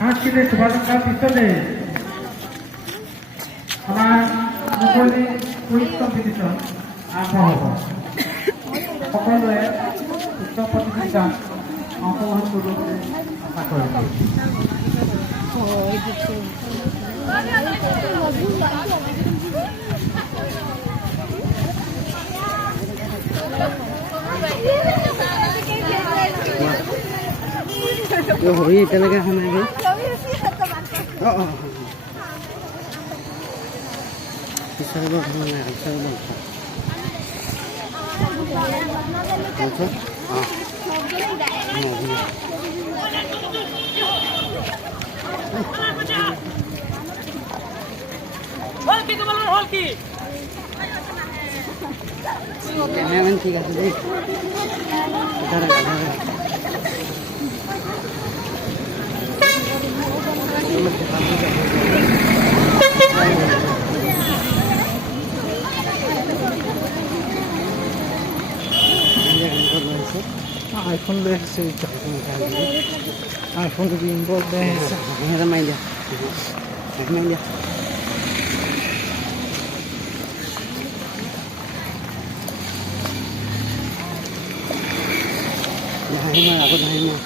সাংস্কৃতিক শোভাযাত্ৰাৰ পিছতে আমাৰ মুকলি কুইজ কম্পিটিশ্যন আৰম্ভ হ'ব। সকলোৱে উক্ত প্ৰতিযোগিতাত অংশগ্ৰহণ কৰিব বুলি আশা কৰিছোঁ। Hori talaga hanagi. Oo. Isa ba mga isa ba? Ito? Ah. Holki kemana Holki? Kailangan tiga deh. Kadang-kadang. iPhone ले से iPhone भी इंपोर्ट ले से Meron main dia. Main dia. Dahin mo ako dahin mo.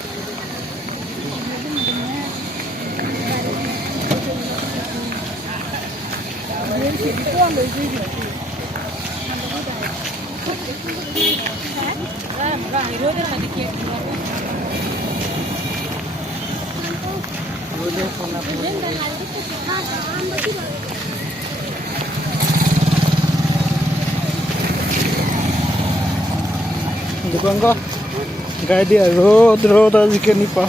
दुकान का गाय दिया road road आज के नहीं पा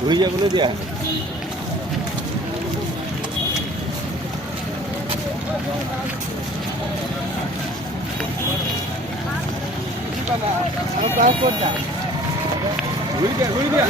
ধুই যাবলৈ দিয়া ধুই দিয়া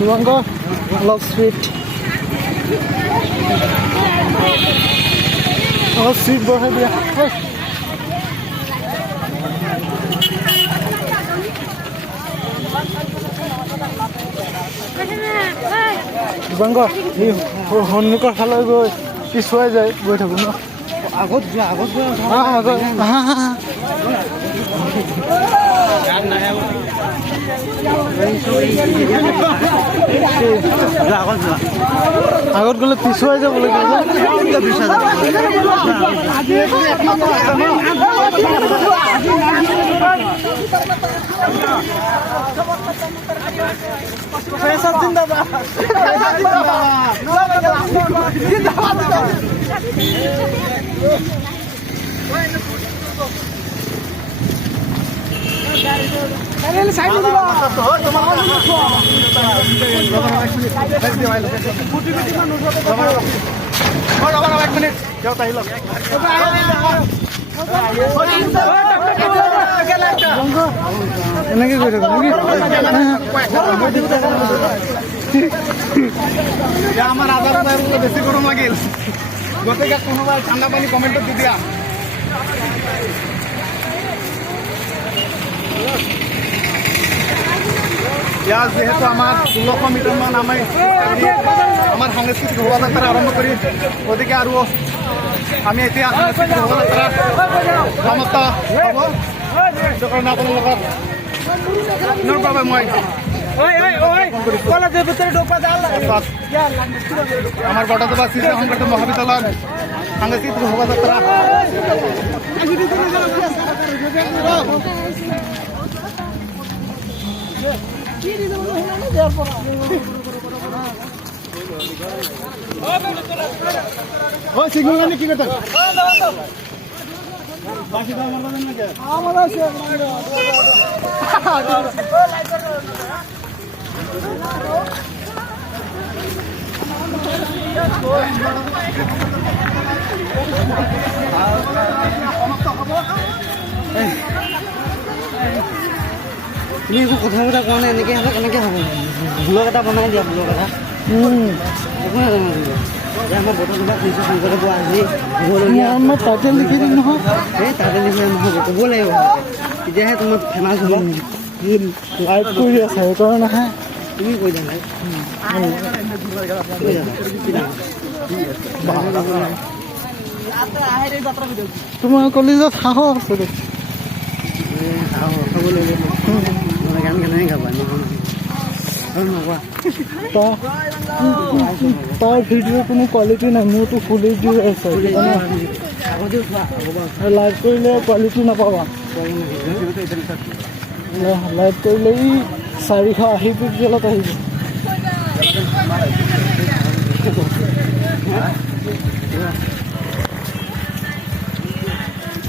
दुकान का लव स्वीट बढ़ा दिया दुकान का সন্মুখৰ ফালে গৈ পিছুৱাই যায় গৈ থাকো ন Agod ja. আগত গ'লে পিছুৱাই যাব লাগিব এনেকৈ কৰি থাকোঁ নেকি আমাৰ আধাৰ বেছি গৰম লাগিল গতিকে কোনোবাই ঠাণ্ডা পানী কমেণ্টত দি দিয়া ইয়াত যিহেতু আমাৰ 1600 মিটাৰমান আমাৰ সাংস্কৃতিক শোভাযাত্ৰা আৰম্ভ কৰি গতিকে আৰু আমি এতিয়া সাংস্কৃতিক শোভাযাত্ৰা সমাপ্ত হ'ব কাৰণে আপোনালোকক বাবে মই আমাৰ বটাদোবা শিশু সংগঠিত মহাবিদ্যালয় সাংস্কৃতিক শোভাযাত্ৰা কি কৰতেন তুমি একো কথা বতৰা কোৱা নাই এনেকৈ হ'লে কেনেকৈ হ'ব ব্লগ এটা বনাই দিয়া ব্লগ এটা একো নাজানো যে আমাৰ বটাদোবা শিশু সংগঠিত আজি মই তাতে লিখি দিম নহয় এই তাতে লিখিলে নহ'ব ক'ব লাগিব তেতিয়াহে তোমাৰ ফেমাছ হ'ব লাইভ কৰি আছে সেইকাৰণেহে তুমি কৈ দিয়া নাই তোমাৰ কলেজত সাহস আছে দেই খাব লাগিব গান কেনেকৈ গাবা নকোৱা তাৰ ভিডিঅ' কোনো কোৱালিটি নাই মোৰতো ফুল এইচ ডি হৈ আছে লাইভ কৰিলে কোৱালিটি নাপাবা লাইভ কৰিলে 480 পিক্সেলত আহিব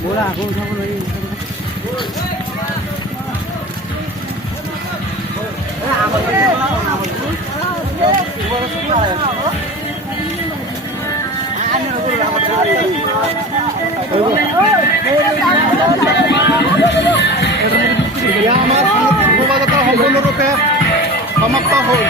ব'লা আকৌ উঠাব নোৱাৰি এয়া আমাৰ সাংস্কৃতিক শোভাযাত্ৰা সম্পূৰ্ণৰূপে সমাপ্ত হ'ল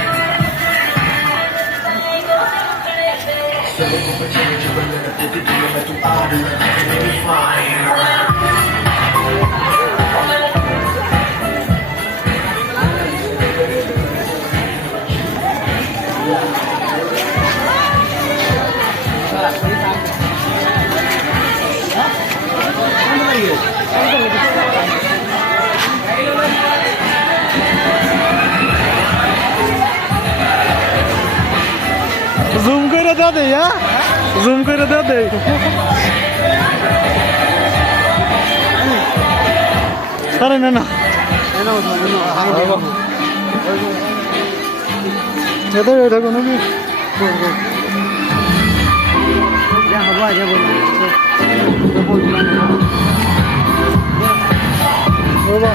জুম করে দেওয়া দেই জুম করে দেওয়া দেই আরে না না এটা এটা কোনো কি হ'ব এতিয়া বাবা